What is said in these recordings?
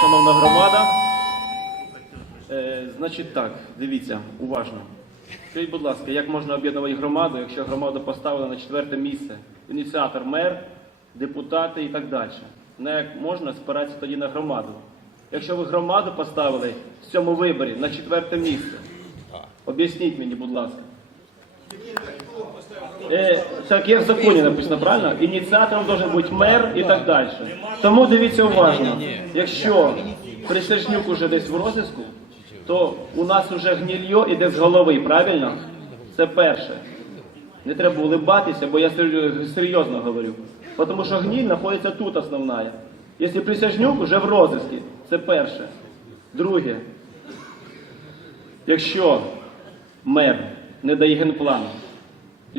шановна громада. Е, Значить так, дивіться, уважно. Скажіть, будь ласка, як можна об'єднувати громаду, якщо громада поставила на четверте місце? Ініціатор, мер, депутати і так далі. Не як можна спиратися тоді на громаду. Якщо ви громаду поставили в цьому виборі на четверте місце, об'ясніть мені, будь ласка. Е, так є в законі написано, правильно? Ініціатором має бути мер і так далі. Тому дивіться уважно. Якщо Присяжнюк уже десь в розв'язку, то у нас уже гнільо іде з голови, правильно? Це перше. Не треба улибатися, бо я серйозно говорю. Тому що гніль знаходиться тут основна. Якщо Присяжнюк уже в розв'язку, це перше. Друге, якщо мер не дає генплан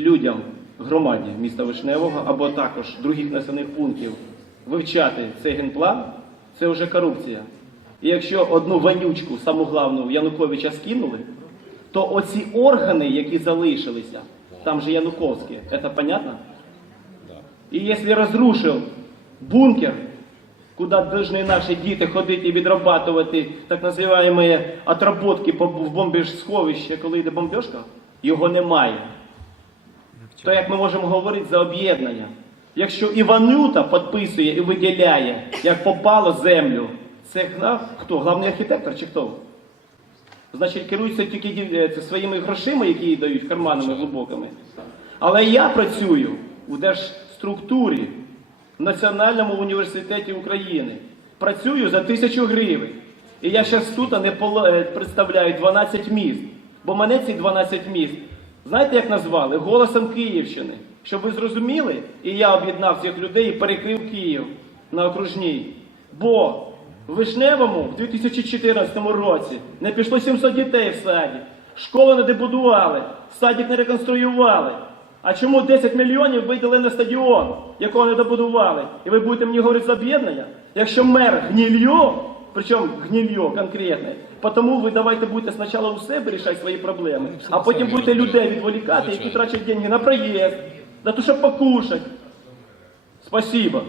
людям громаді міста Вишневого або також других населених пунктів вивчати цей генплан, це вже корупція. І якщо одну вонючку, саму главну Януковича скинули, то оці органи, які залишилися, там же Януковські, це понятно? І якщо розрушив бункер, куди повинні наші діти ходити і відрабатувати так називаємо отработки в бомбосховище, коли йде бомбежка, його немає. То як ми можемо говорити за об'єднання? Якщо Іванюта підписує і виділяє, як попало землю, це хто? Главний архітектор чи хто? Значить, керується тільки е, своїми грошима, які їй дають карманами глибокими. Але я працюю у держструктурі в Національному університеті України. Працюю за тисячу гривень. І я зараз тут не е, представляю 12 міст. Бо мене ці 12 міст, знаєте, як назвали? Голосом Київщини. Щоб ви зрозуміли, і я об'єднав цих людей і перекрив Київ на окружній. Бо в Вишневому в 2014 році не пішло 700 дітей в саді. Школу не добудували, садик не реконструювали. А чому 10 мільйонів видали на стадіон, якого не добудували? І ви будете мені говорити за об'єднання? Якщо мер гнільо, причому гнільо конкретне, тому ви давайте будете спочатку у себе рішати свої проблеми, а потім будете людей відволікати, які трачать деньги на проїзд, на те, щоб покушати. Спасибо.